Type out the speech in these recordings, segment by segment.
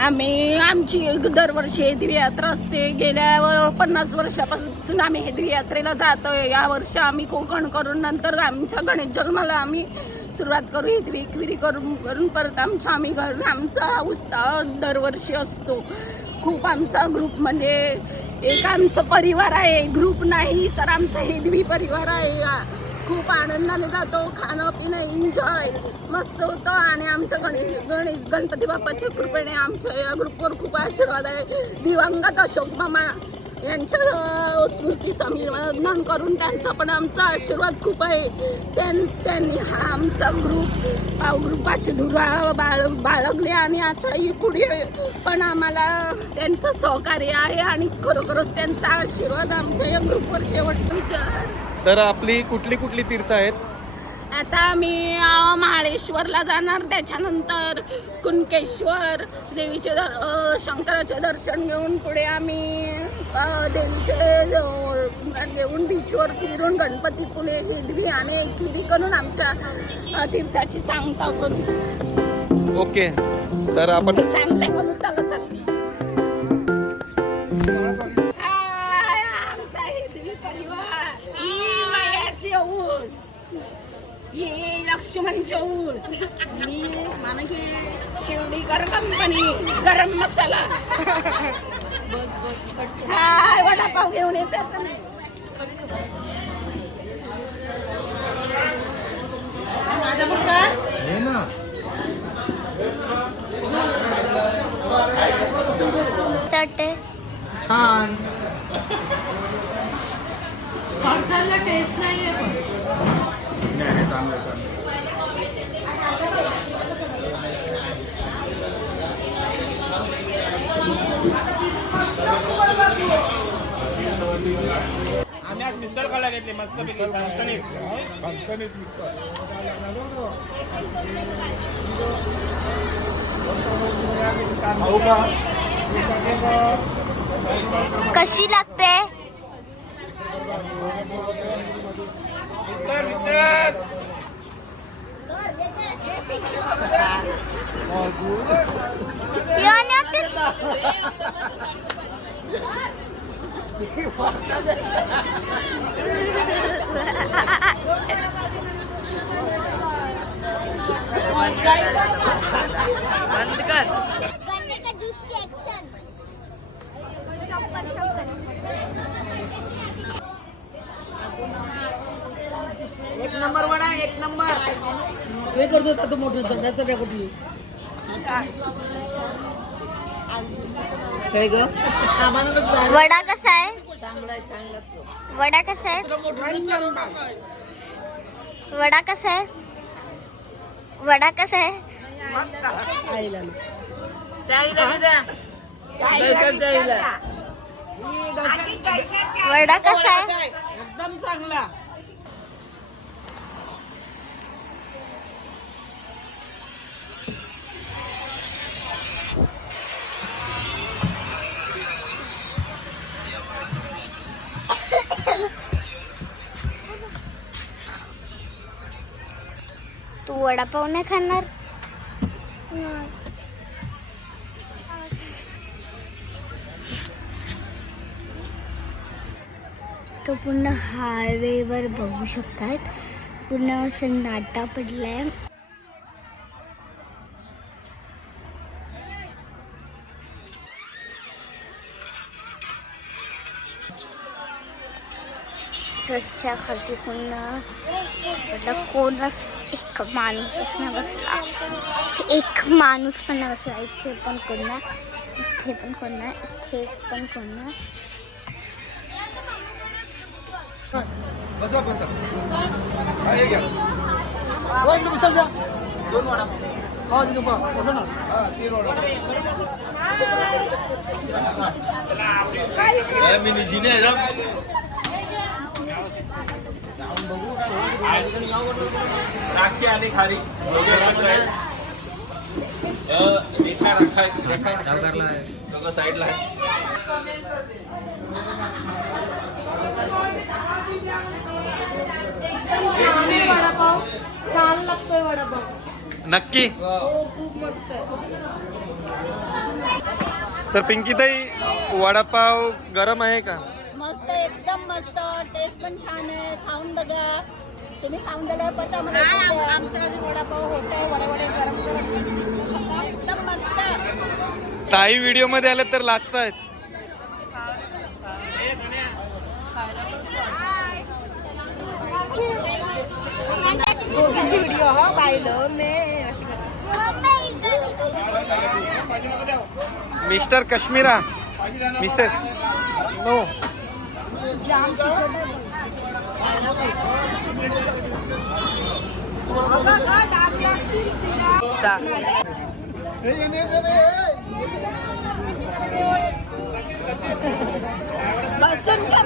आमची दरवर्षी हेदवी यात्रा असते. गेल्या 50 वर्षापासून आम्ही हेदवी यात्रेला जातोय. या वर्षी आम्ही कोकण करून नंतर आमच्या गणेश जन्माला आम्ही सुरुवात करू. हेदवी एकविरी करून परत आमचा उत्साह दरवर्षी असतो. खूप आमचा ग्रुप म्हणजे एक आमचं परिवार आहे, ग्रुप नाही तर आमचा हेदवी परिवार आहे. खूप आनंदाने जातो. खाणं पिणं एन्जॉय मस्त होतं आणि आमच्या गणपती बाप्पाच्या कृपेने आमच्या या ग्रुपवर खूप आशीर्वाद आहे. दिवंगत अशोक मामा यांच्या स्मृतीचा मी वंदन करून त्यांचा पण आमचा आशीर्वाद खूप आहे. त्यांनी हा आमचा ग्रुपाची धुरा बाळगली आणि आता पुढे पण आम्हाला त्यांचं सहकार्य आहे आणि खरोखरच त्यांचा आशीर्वाद आमच्या या ग्रुपवर शेवट विचार. तर आपली कुठली कुठली तीर्थ आहेत? आता आम्ही महाळेश्वरला जाणार, त्याच्यानंतर कुणकेश्वर देवीचे शंकराचे दर्शन घेऊन पुढे आम्ही देवीचे घेऊन बीचवर फिरून गणपती पुणे हेदवी आणि एकविरी करून आमच्या तीर्थाची सांगता करू. ओके, तर आपण सांगता करू त्याला चालली. ये लक्ष्मण चौस शिवडीकर कंपनी गरम मसाला. हाय वडापाव घेऊन येतात. छान टेस्ट नाही आहे. आम्ही आज मिसळ खायला घेतली मस्तपैकी सणसणीत. कशी लागते? बंद कर. गन्ने का जूस की एक्शन. एक नंबर वडा, एक नंबर. ते करतो होता तो मोठं सगळ्याचं काय कुठली काय ग? वडा कसा आहे? चांगला आहे, छान लागतो. वडा कसा आहे? वडा कसा आहे? वडा कसा आहे? आईला वडा कसा आहे? एकदम चांगला. तू वडापाव नाही खाणार? तो पूर्ण हायवेवर बघू शकतात. पूर्ण सन्नाटा पडलाय. रस्त्या खाली पूर्ण आता कोणच एक माणूस नाही बसला. एक माणूस पण नाही बसला. इथे पण कोण नाही, इथे पण कोण नाही, इथे पण कोण नाही. बसा बसा. दोन वडा. राखी आणि खारी रेखा सगळं साईडला आहे. छान आहे वडापाव, छान लागतोय वडापाव. नक्की. हो खूप मस्त आहे. तर पिंकीताई वडापाव गरम आहे का? मस्त, एकदम मस्त. टेस्ट पण छान आहे. खाऊन बघा. तुम्ही खाऊन दिल्यावर पता मला. आमचा वडापाव होत आहे. वडे गरम गरम एकदम मस्त. ताई व्हिडिओ मध्ये आले तर लाजतायत. दोघींची व्हिडिओ हा पाहिलं मी. Mister Kashmira Mrs no. बसून का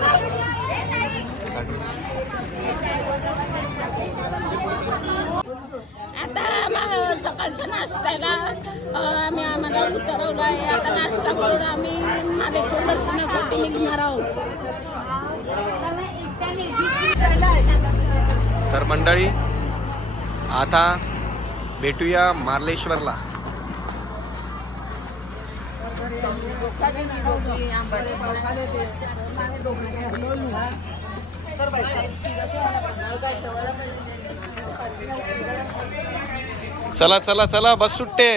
आता सकाळच्या नाश्त्याला आम्हाला उतरवलं आहे. आता नाश्ता करून आम्ही मालेश्वर दर्शनासाठी निघणार आहोत. तर मंडळी आता भेटूया मार्लेश्वरला. चला चला चला बस सुट्टे.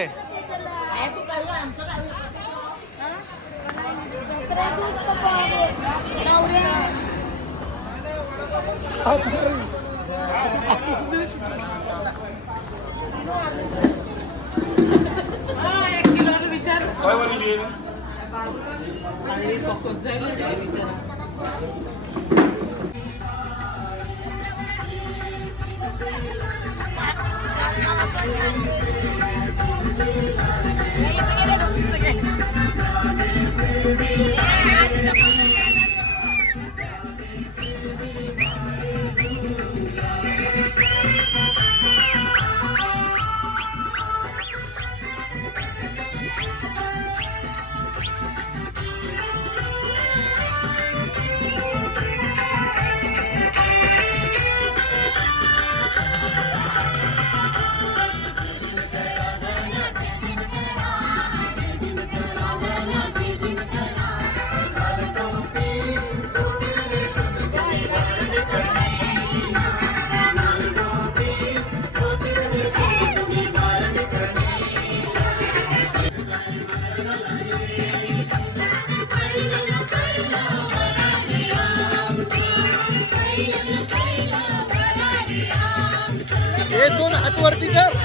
हे दोन हात वरती कर.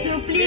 सुपली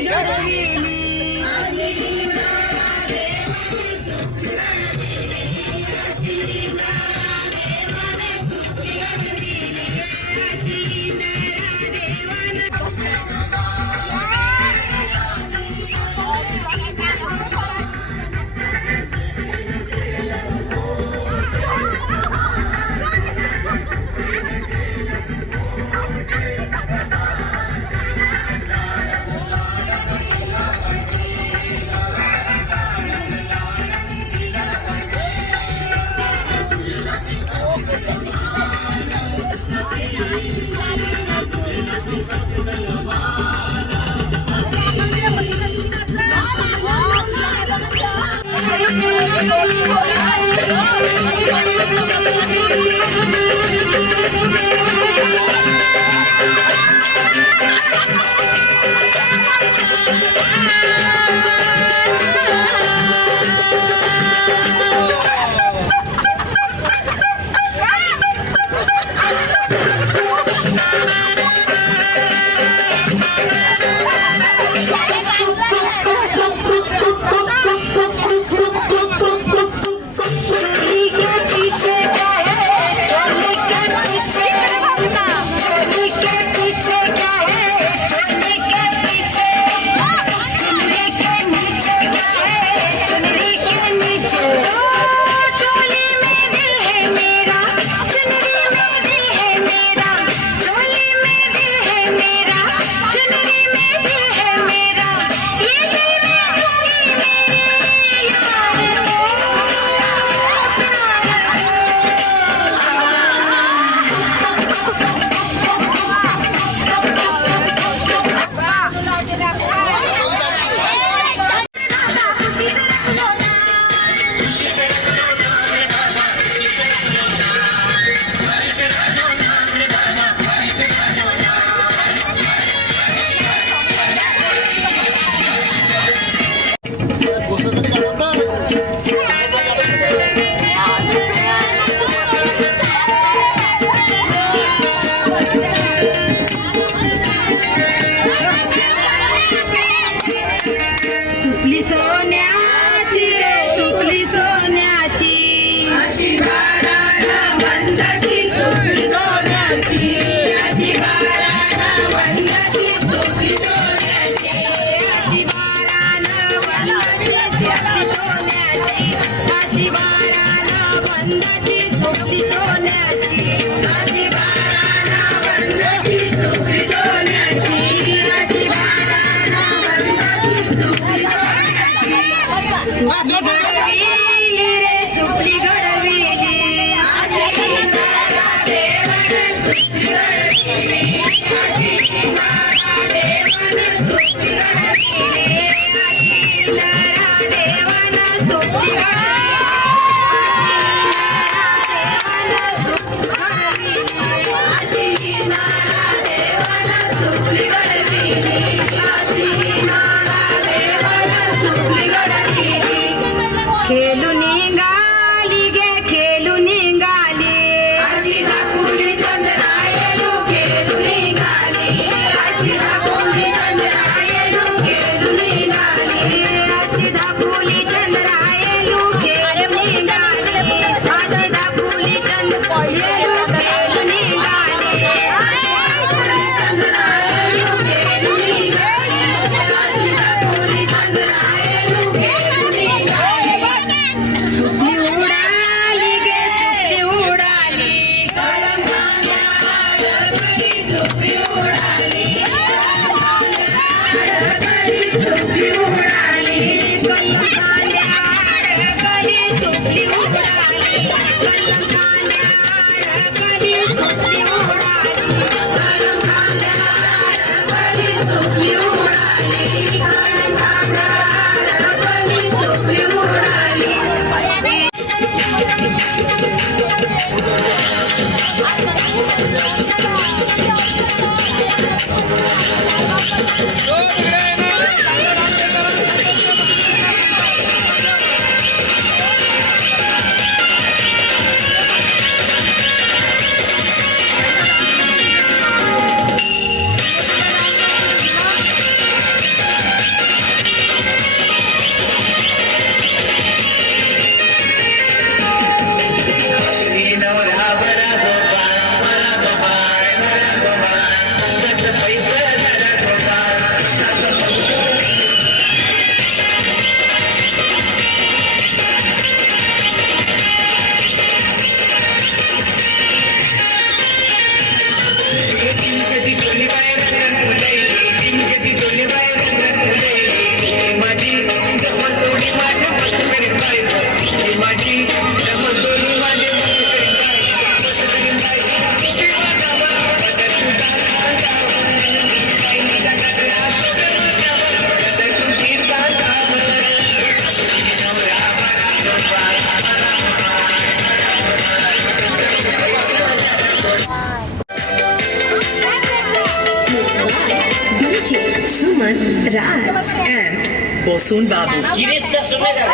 Suman, Raj, and Bosun Babu. गिरीशला सुनेगा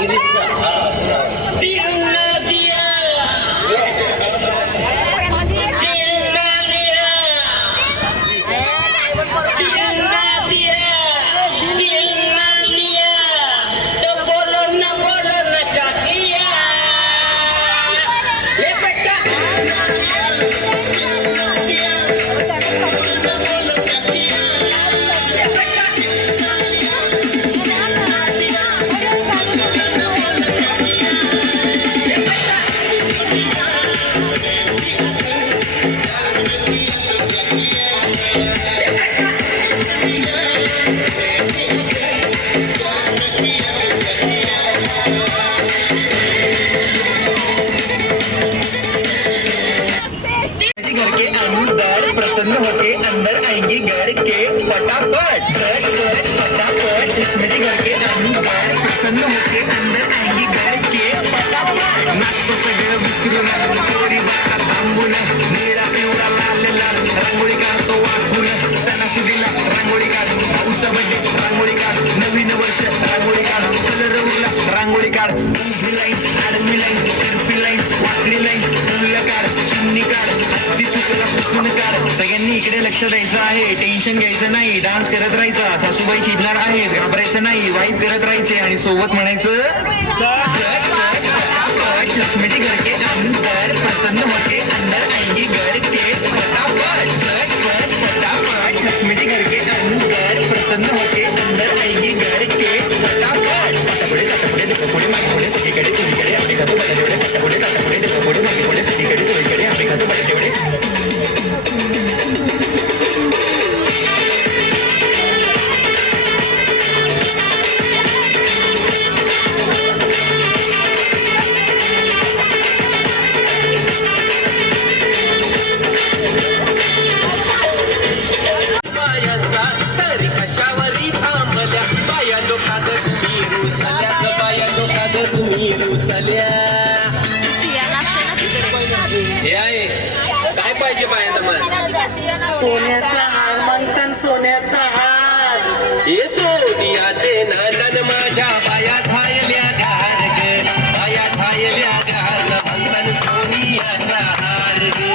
गिरीशला प्रसन्न होके अंदर आएंगी घर के फटाफट फटाफट लक्ष्मी जी घर के अंदर प्रसन्न होके अंदर आएंगी घर के फटाफट नाचतो सगळं विसरून थोडी बाता थांबून निळा पिवळा लाल लाल रांगोळी काढतो वाटून सणासुदीला रांगोळी काढ पावसामध्ये रांगोळी काढ नवीन वर्ष रांगोळी काढ कलर उरला रांगोळी काढ उभी लाईन आडवी लाईन तिरपी लाईन वाकडी लाईन फुलं काढ चिमणी काढ हत्ती चुकला पुसून काढ सगळ्यांनी इकडे लक्ष द्यायचं आहे टेन्शन घ्यायचं नाही डान्स करत राहायचा सासूबाई चिडणार आहेत घाबरायचं नाही वाईब करत राहायचे आणि सोबत म्हणायचं लक्ष्मीजी घर के अंदर प्रसन्न होके अंदर आएंगी घर के फटाफट फटाफट लक्ष्मीजी घर के अंदर प्रसन्न होके अंदर आएंगी घर के फटाफट ताटापुढे देखो पुढे मागे पुढे सगळीकडे चोहीकडे आम्ही खातो बटाटेवडे ताटापुढे देखो पुढे मागे पुढे सगळीकडे चोहीकडे आम्ही खातो बटाटेवडे काय पाहिजे पाहिजे सोन्याचा हार मंथन सोन्याचा हार हे सोनियाचे नांदन माझ्या पाया झायल्या घार ग पाया झायल्या घार मंथन सोनियाचा हार ग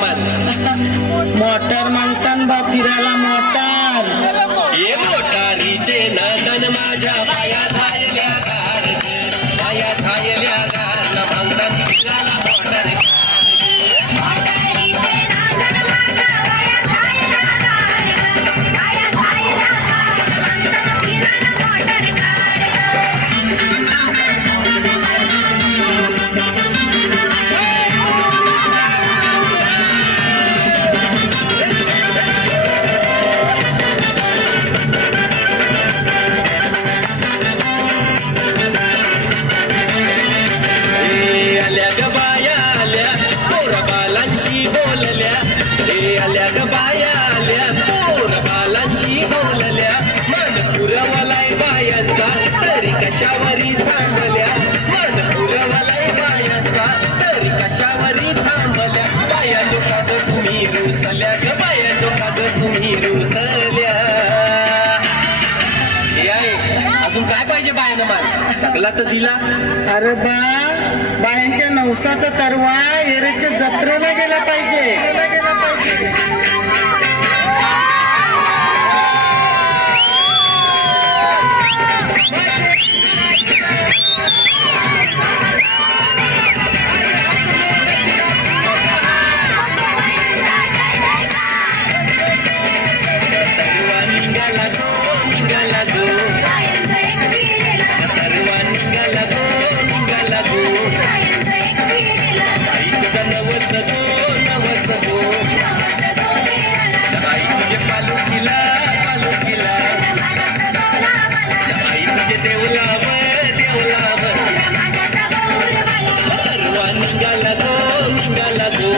मान मोटर म्हणतान बा फिरायला मोटार. ये मोटारीचे नांदन माझ्या बाया झायल्या गार बाया झायल्या गार म्हणतान फिरायला मोटार आल्या ग बाया आल्या पोरबालांशी बोलल्या रे आल्या ग बाया आल्या पोरबालांशी बोलल्या मान पुरवलाय बायांचा तरी कशावरी थांबल्या मान पुरवलाय बायांचा तरी कशावरी थांबल्या बाया दुखात तुम्ही रुसल्या ग बाया दुखात तुम्ही रुसल्या अजून काय पाहिजे बायानं मान सगळा तर दिला. अरे बा बायांच्या नवसाचा तरवा एरेच्या जत्रेला गेला पाहिजे. तरवा निघाला गो निघाला गो तरवा निघाला गो आई तुझा नवस गो आई तुझे पालुकीला आई तुझे देवलाव तरवा निघाला गो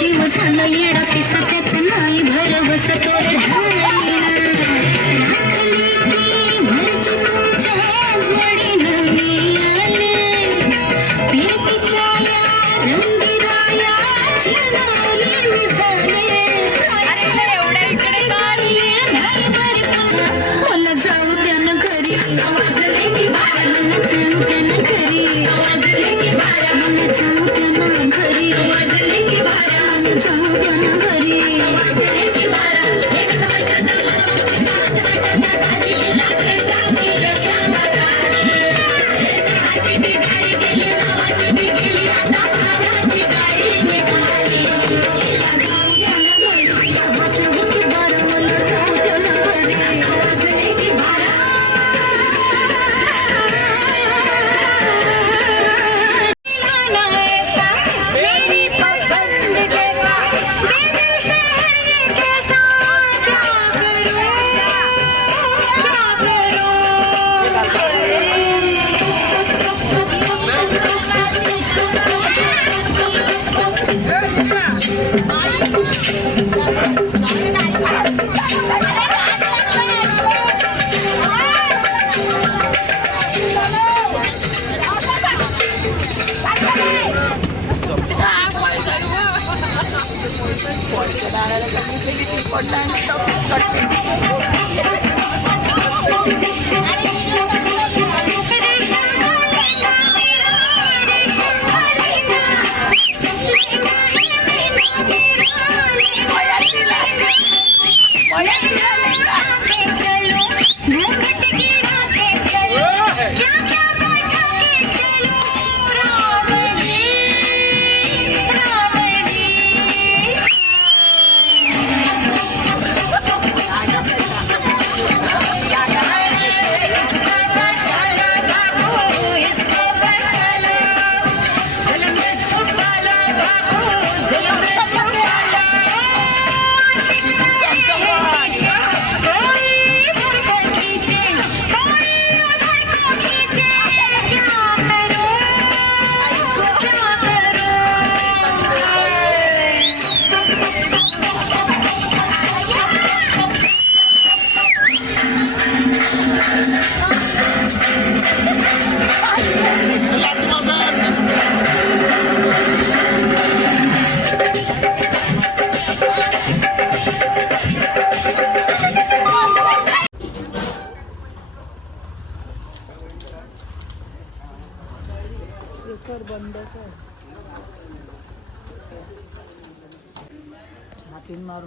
जीव झाला येडा पिस त्याच नाही भरवस तो मला जाऊ द्या ना घरी मला जाऊ द्या ना घरी मला जाऊ द्या ना घरी मला जाऊ द्या ना घरी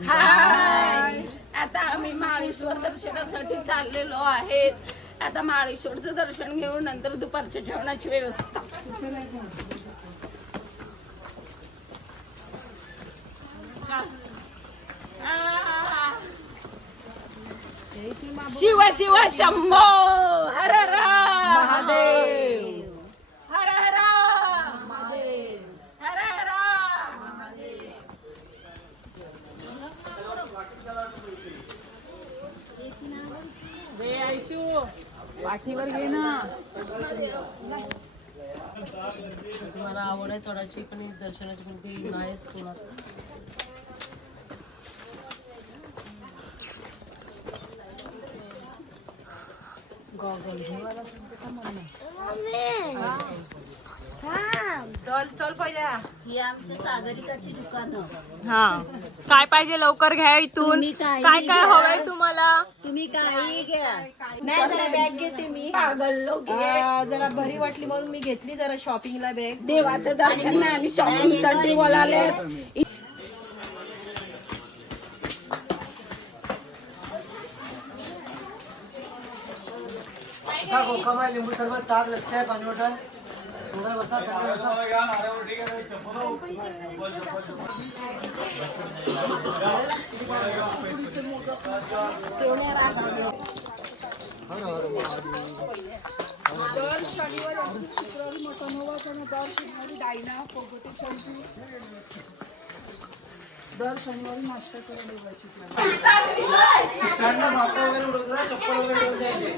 हाय, आता आम्ही माळेश्वर दर्शनासाठी चाललेलो आहेत. आता माळेश्वरचं दर्शन घेऊन नंतर दुपारच्या जेवणाची व्यवस्था. शिव शिव शंभो हर हर महादेव, हर हर महादेव, हर हर महादेव. पाठीवर घे ना. मला आवड आहे चढायची पण दर्शनाची पण ती नाहीच तुला. गॉगल घेवायला सांगते का मला. चल चल पहिल्या. ही आमच्या सागरिकाची दुकानं. हा, काय पाहिजे लवकर घ्या इथून. काय काय हवंय तुम्हाला? तुम्ही काही घ्या. नाही जरा बॅग घेते मी. पागल लोक जरा बरी वाटली म्हणून मी घेतली जरा शॉपिंगला बॅग. देवाचं दर्शन नाही आणि शॉपिंग साठी बोलाले. लिंबू सरबत, ताक, लस्सी आहे, पाणी बॉटल, थोडा बसा, दर शनिवारी शुक्रवारी मटन हवा दर शनिवारी डायना फोगोटी चौकी. दर शनिवारी नाश्ता करून देवायची. वगैरे उडवतो, चप्पल वगैरे उडवून द्यायचे.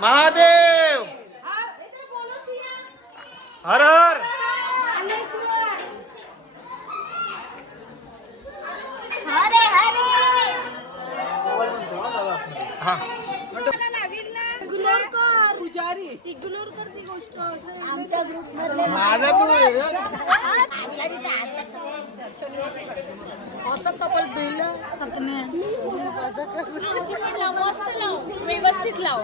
महादेव हर हर. हरे हरे. हा पुजारी ती गोष्ट आमच्या ग्रुप मधले माझा तू असं कपल दिलं मस्त लाव, व्यवस्थित लाव.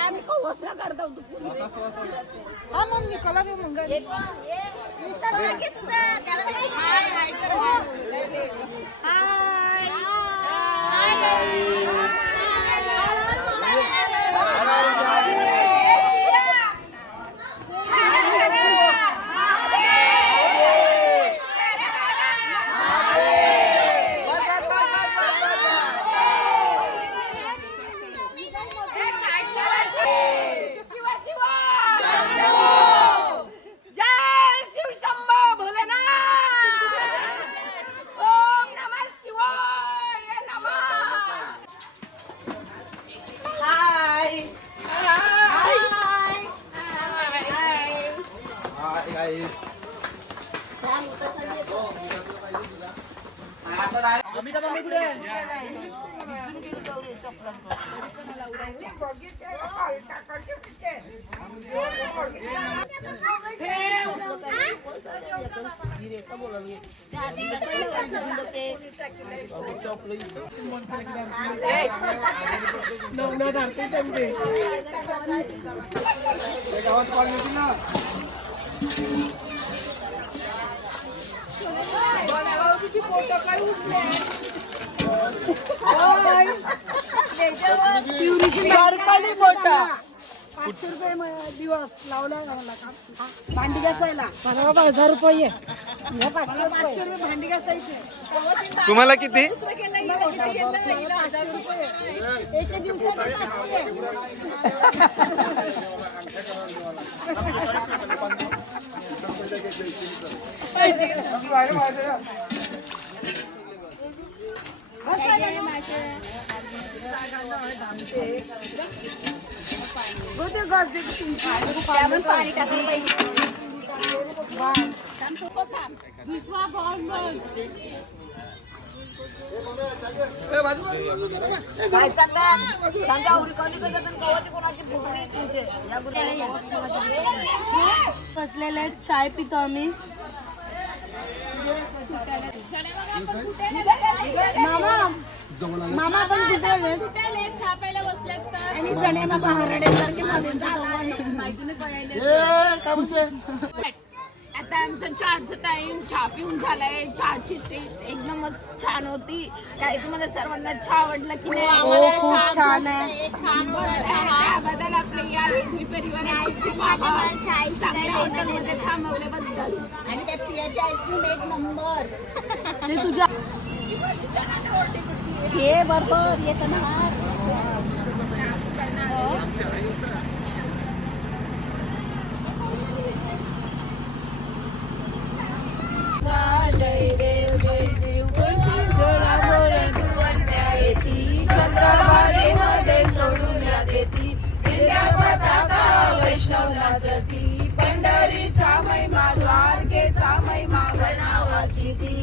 आम्ही कवसला करता बोला सरकारी बोटा 500 रुपये दिवस लावला भांडी घासायला 1000 रुपये 500 रुपये भांडी घासायचे तुम्हाला किती? 500 रुपये एका दिवसाला 500 पाणी टाकून बसलेले चाय पितो आम्ही मामा पण कुठे छापायला बसल्यात आणि जणे महारडेसारखे आता आमचं चहाचं टाइम चहा पिऊन झालाय. चहाची टेस्ट एकदमच छान होती. काही तुम्हाला सर्वांना चहा आवडला की नाही? खूप छान आहे. त्याबद्दल आपले या हिंदवी परिवाराचे खूप आभार. चांगल्या हॉटेलमध्ये थांबवल्याबद्दल आणि त्यात पियाची आईस्क्रीम एक नंबर. ते तुझ्या हे बरोबर येतं ना. जय देव जय देव चंद्रभागेमध्ये सोडून देती पताका वैष्णव नाचती पंढरीचा महिमा द्वारकेचा महिमा बनावा किती